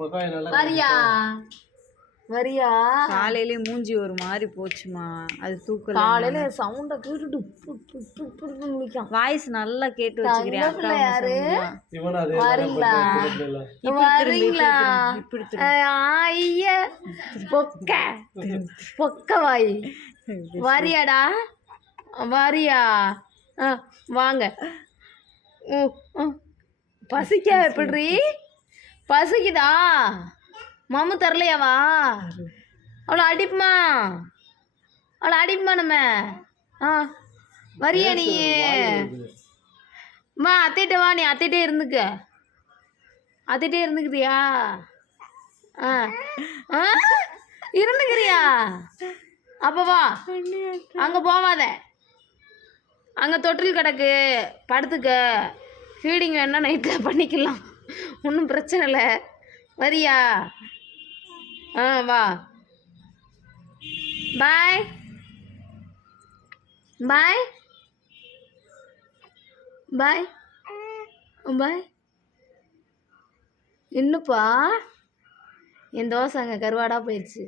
வரியா வரியா? காலையிலே மூஞ்சி ஒரு மாதிரி போச்சுமா. அது தூக்கல. காலையில சவுண்ட கேட்டுட்டு வாய்ஸ் நல்லா கேட்டு வச்சுக்கிறேன். அக்கா யாரு வரீங்களா? ஐய பொக்க பொக்க வாய். வரியாடா வரியா? வாங்க. பசிக்க எப்படி? பசிக்குதா? மாமு தரலையாவா? அவ்வளோ அடிப்புமா அவ்வளோ அடிப்புமா நம்ம. வரியா நீ? மா அத்தைகிட்ட வா. நீ அத்தைகிட்டே இருந்துக்க. அத்தைகிட்டே இருந்துக்குதியா? இருந்துக்கிறியா? அப்போ வா. அங்கே போவாத. அங்கே தொட்டில் கிடக்கு, படுத்துக்க. ஃபீடிங் வேணா நைட்டில் பண்ணிக்கலாம், ஒன்றும் பிரச்சனை இல்லை. வரியா? வா. பாய் பாய் பாய் பாய். என்னப்பா என் தோசை அங்கே கருவாடாக போயிடுச்சு.